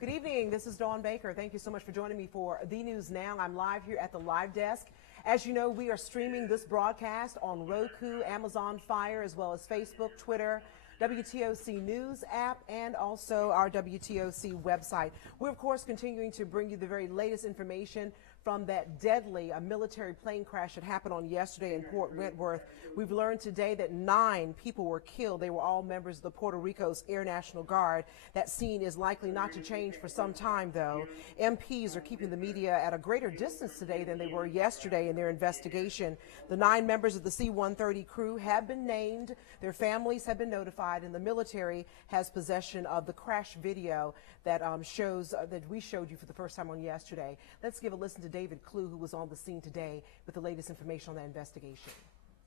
Good evening. This is Dawn Baker. Thank you so much for joining me for The News Now. I'm live here at the live desk. As you know, we are streaming this broadcast on Roku, Amazon Fire, as well as Facebook, Twitter, WTOC News app, and also our WTOC website. We're, of course, continuing to bring you the very latest information from that deadly military plane crash that happened on yesterday in Port Wentworth. We've learned today that 9 people were killed. They were all members of the Puerto Rico's Air National Guard. That scene is likely not to change for some time, though. MPs are keeping the media at a greater distance today than they were yesterday in their investigation. The 9 members of the C-130 crew have been named. Their families have been notified, and the military has possession of the crash video that shows that we showed you for the first time on yesterday. Let's give a listen to David Clue, who was on the scene today with the latest information on that investigation.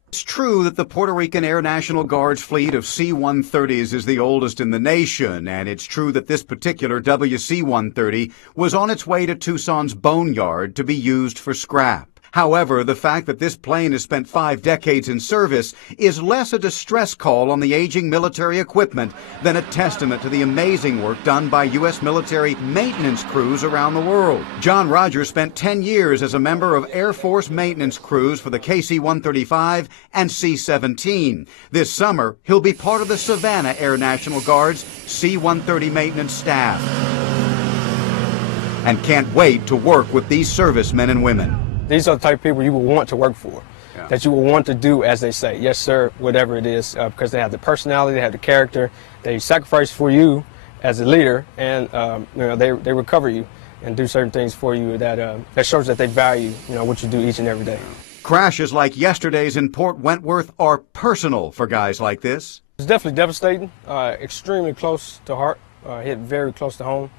It's true that the Puerto Rican Air National Guard's fleet of C-130s is the oldest in the nation, and it's true that this particular WC-130 was on its way to Tucson's Boneyard to be used for scrap. However, the fact that this plane has spent 5 decades in service is less a distress call on the aging military equipment than a testament to the amazing work done by U.S. military maintenance crews around the world. John Rogers spent 10 years as a member of Air Force maintenance crews for the KC-135 and C-17. This summer, he'll be part of the Savannah Air National Guard's C-130 maintenance staff. And can't wait to work with these servicemen and women. These are the type of people you will want to work for, that you will want to do as they say, yes, sir, whatever it is, because they have the personality, they have the character, they sacrifice for you as a leader, and they recover you and do certain things for you that shows that they value what you do each and every day. Crashes like yesterday's in Port Wentworth are personal for guys like this. It's definitely devastating, extremely close to heart, hit very close to home.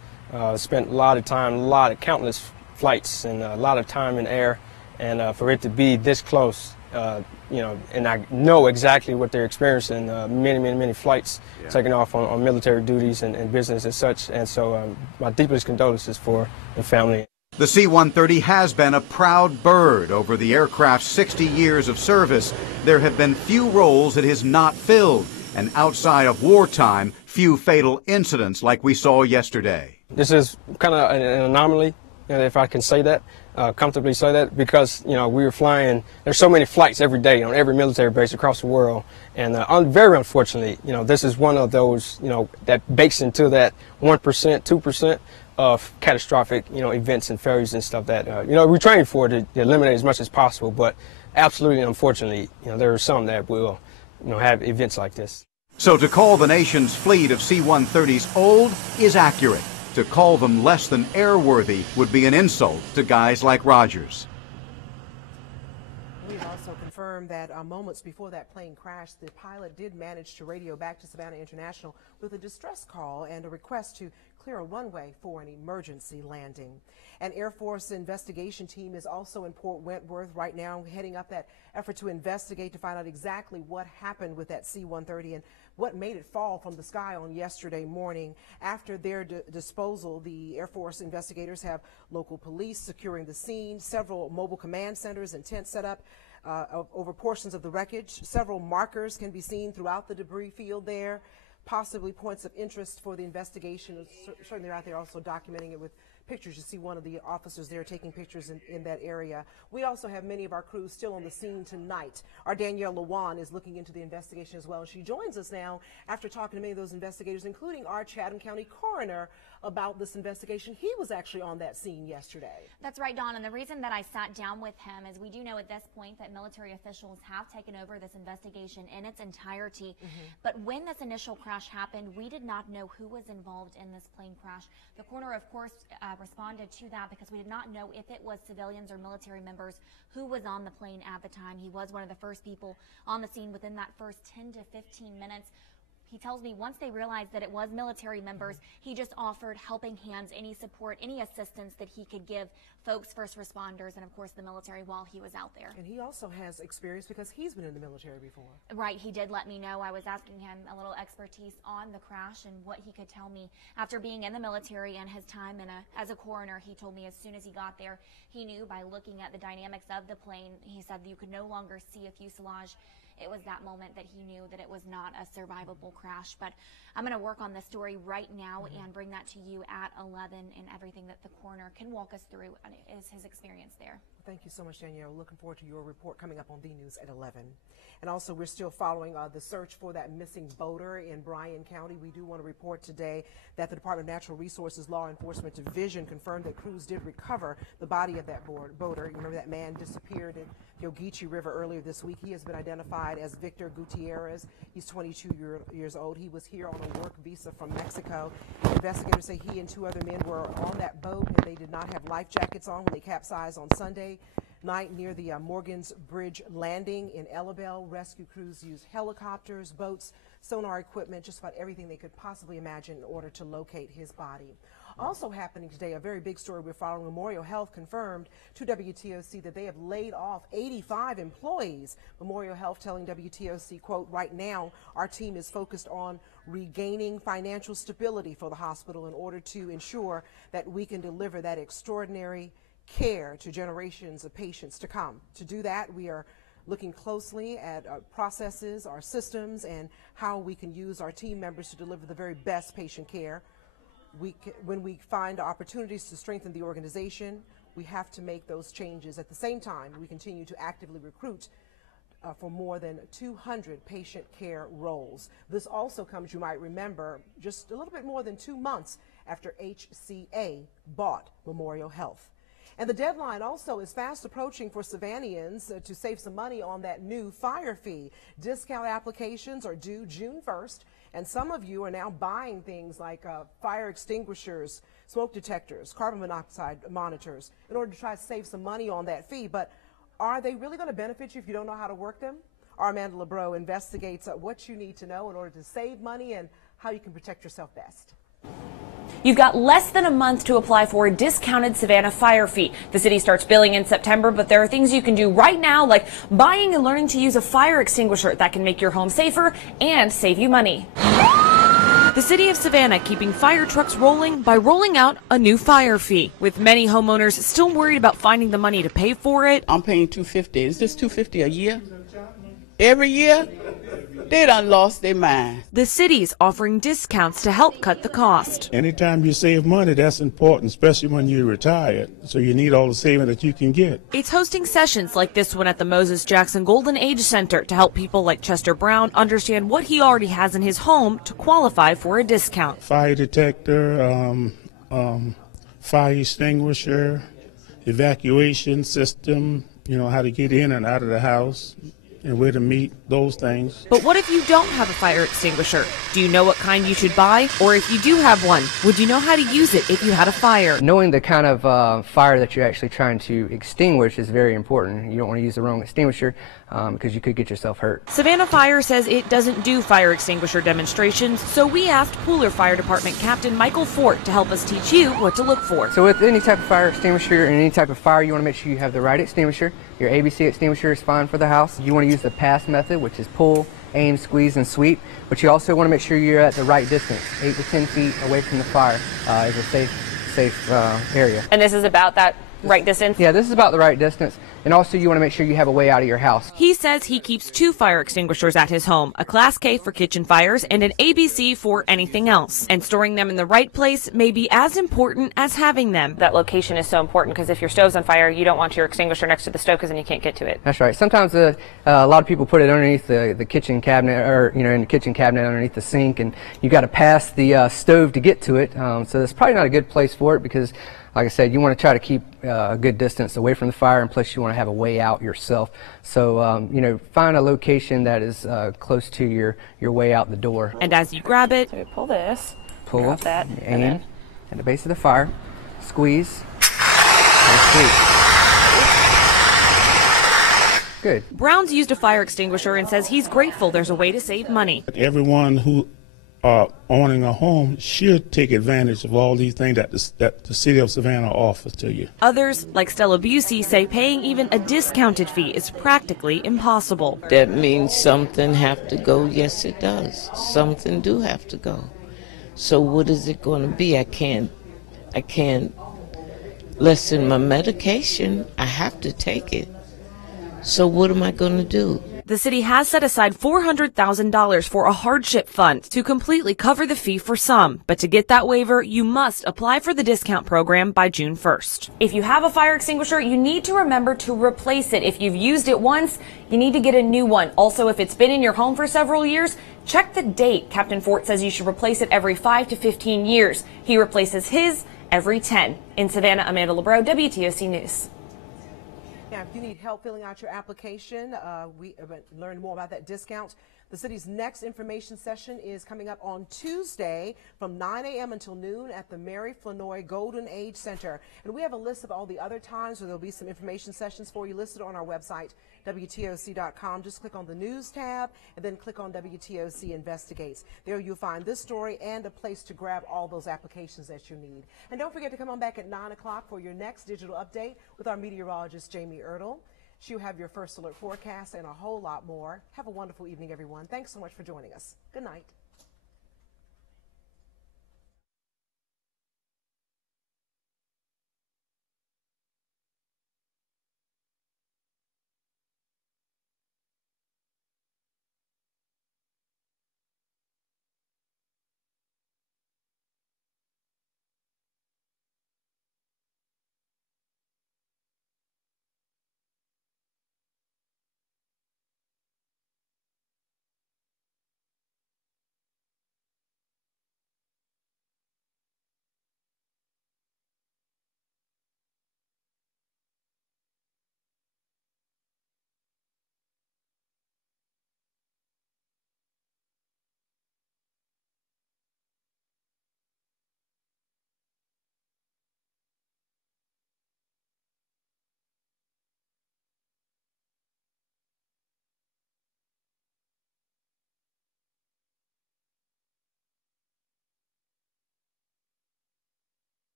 Spent a lot of time, countless flights and a lot of time in air, and for it to be this close, and I know exactly what they're experiencing, many flights taking off on military duties and business and such, and so my deepest condolences for the family. The C-130 has been a proud bird. Over the aircraft's 60 years of service, there have been few roles it has not filled, and outside of wartime, few fatal incidents like we saw yesterday. This is kind of an anomaly, if I can say that, comfortably say that, because we were flying. There's so many flights every day on every military base across the world, and very unfortunately, this is one of those that bakes into that 1%, 2% of catastrophic events and failures and stuff that we train for to eliminate as much as possible. But absolutely, unfortunately, there are some that will have events like this. So to call the nation's fleet of C-130s old is accurate. To call them less than airworthy would be an insult to guys like Rogers. We've also confirmed that moments before that plane crashed, the pilot did manage to radio back to Savannah International with a distress call and a request to clear a runway for an emergency landing. An Air Force investigation team is also in Port Wentworth right now, heading up that effort to investigate to find out exactly what happened with that C-130 and what made it fall from the sky on yesterday morning. After their disposal, the Air Force investigators have local police securing the scene, several mobile command centers and tents set up over portions of the wreckage. Several markers can be seen throughout the debris field there, possibly points of interest for the investigation. Certainly they're out there also documenting it with pictures. You see one of the officers there taking pictures in that area. We also have many of our crews still on the scene tonight. Our Danielle Lewan is looking into the investigation as well, and she joins us now after talking to many of those investigators, including our Chatham County coroner, about this investigation. He was actually on that scene yesterday. That's right, Dawn, and the reason that I sat down with him is we do know at this point that military officials have taken over this investigation in its entirety. But when this initial crash happened, we did not know who was involved in this plane crash. The coroner, of course, responded to that because we did not know if it was civilians or military members who was on the plane at the time. He was one of the first people on the scene within that first 10 to 15 minutes. He tells me once they realized that it was military members, he just offered helping hands, any support, any assistance that he could give folks, first responders, and of course the military while he was out there. And he also has experience because he's been in the military before. Right, he did let me know. I was asking him a little expertise on the crash and what he could tell me after being in the military and his time as a coroner. He told me as soon as he got there, he knew by looking at the dynamics of the plane, he said you could no longer see a fuselage it was that moment that he knew that it was not a survivable crash. But I'm going to work on this story right now and bring that to you at 11, and everything that the coroner can walk us through is his experience there. Thank you so much, Danielle. Looking forward to your report coming up on V News at 11. And also, we're still following the search for that missing boater in Bryan County. We do want to report today that the Department of Natural Resources Law Enforcement Division confirmed that crews did recover the body of that boater. You remember that man disappeared in the Ogeechee River earlier this week. He has been identified as Victor Gutierrez. He's 22 years old. He was here on a work visa from Mexico. Investigators say he and 2 other men were on that boat, and they did not have life jackets on when they capsized on Sunday night near the Morgan's Bridge landing in Ellabelle. Rescue crews used helicopters, boats, sonar equipment, just about everything they could possibly imagine in order to locate his body. Also happening today, a very big story we're following. Memorial Health confirmed to WTOC that they have laid off 85 employees. Memorial Health telling WTOC, quote, "Right now, our team is focused on regaining financial stability for the hospital in order to ensure that we can deliver that extraordinary care to generations of patients to come. To do that, we are looking closely at our processes, our systems, and how we can use our team members to deliver the very best patient care. When we find opportunities to strengthen the organization, we have to make those changes. At the same time, we continue to actively recruit for more than 200 patient care roles." This also comes, you might remember, just a little bit more than 2 months after HCA bought Memorial Health. And the deadline also is fast approaching for Savannahans to save some money on that new fire fee. Discount applications are due June 1st, and some of you are now buying things like fire extinguishers, smoke detectors, carbon monoxide monitors in order to try to save some money on that fee. But are they really going to benefit you if you don't know how to work them? Our Amanda LeBreau investigates what you need to know in order to save money and how you can protect yourself best. You've got less than a month to apply for a discounted Savannah fire fee. The city starts billing in September, but there are things you can do right now, like buying and learning to use a fire extinguisher that can make your home safer and save you money. The city of Savannah keeping fire trucks rolling by rolling out a new fire fee, with many homeowners still worried about finding the money to pay for it. I'm paying $250. Is this $250 a year? Every year? They done lost their mind. The city's offering discounts to help cut the cost. Anytime you save money, that's important, especially when you're retired. So you need all the saving that you can get. It's hosting sessions like this one at the Moses Jackson Golden Age Center to help people like Chester Brown understand what he already has in his home to qualify for a discount. Fire detector, fire extinguisher, evacuation system, you know, how to get in and out of the house, and where to meet, those things. But what if you don't have a fire extinguisher? Do you know what kind you should buy? Or if you do have one, would you know how to use it if you had a fire? Knowing the kind of fire that you're actually trying to extinguish is very important. You don't want to use the wrong extinguisher because you could get yourself hurt. Savannah Fire says it doesn't do fire extinguisher demonstrations, so we asked Pooler Fire Department Captain Michael Fort to help us teach you what to look for. So with any type of fire extinguisher and any type of fire, you want to make sure you have the right extinguisher. Your ABC extinguisher is fine for the house. You want to use the PASS method, which is pull, aim, squeeze, and sweep. But you also want to make sure you're at the right distance. 8 to 10 feet away from the fire is a safe area. And this is about that right distance? Yeah, this is about the right distance. And also you want to make sure you have a way out of your house. He says he keeps 2 fire extinguishers at his home, a Class K for kitchen fires and an ABC for anything else. And storing them in the right place may be as important as having them. That location is so important because if your stove's on fire, you don't want your extinguisher next to the stove because then you can't get to it. That's right. Sometimes a lot of people put it underneath the kitchen cabinet, or in the kitchen cabinet underneath the sink, and you got to pass the stove to get to it. So that's probably not a good place for it because, like I said, you want to try to keep a good distance away from the fire, and plus you want to have a way out yourself. So, find a location that is close to your way out the door. And as you grab it, so you pull this, pull, grab that, aim at the base of the fire, squeeze, and sweep. Good. Brown's used a fire extinguisher and says he's grateful there's a way to save money. Everyone who owning a home should take advantage of all these things that the city of Savannah offers to you. Others, like Stella Busey, say paying even a discounted fee is practically impossible. That means something have to go. Yes, it does. Something do have to go. So what is it going to be? I can't lessen my medication. I have to take it. So what am I going to do? the city has set aside $400,000 for a hardship fund to completely cover the fee for some. But to get that waiver, you must apply for the discount program by June 1st. If you have a fire extinguisher, you need to remember to replace it. If you've used it once, you need to get a new one. Also, if it's been in your home for several years, check the date. Captain Fort says you should replace it every 5 to 15 years. He replaces his every 10. In Savannah, Amanda Lebrow, WTOC News. Now, if you need help filling out your application, we learn more about that discount. The city's next information session is coming up on Tuesday from 9 a.m. until noon at the Mary Flanoy Golden Age Center. And we have a list of all the other times where there'll be some information sessions for you listed on our website, WTOC.com. Just click on the News tab and then click on WTOC Investigates. There you'll find this story and a place to grab all those applications that you need. And don't forget to come on back at 9 o'clock for your next digital update with our meteorologist, Jamie Ertl. She'll have your first alert forecast and a whole lot more. Have a wonderful evening, everyone. Thanks so much for joining us. Good night.